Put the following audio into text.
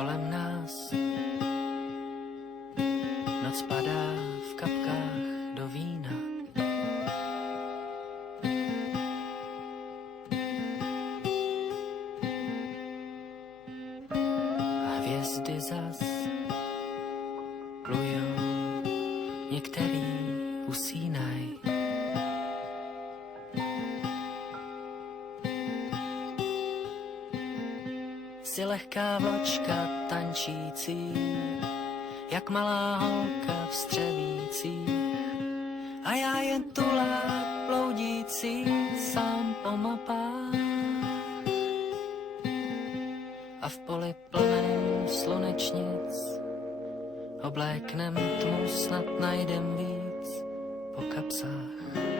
kolem nás. Noc padá v kapkách do vína. A hvězdy zas plujou, některý usínaj. Si lehká vločka tančící, jak malá holka vstřevící. A já jen tulák bloudící sám po mapách. A v poli plném slunečnic obléknem tmu, snad najdem víc po kapsách.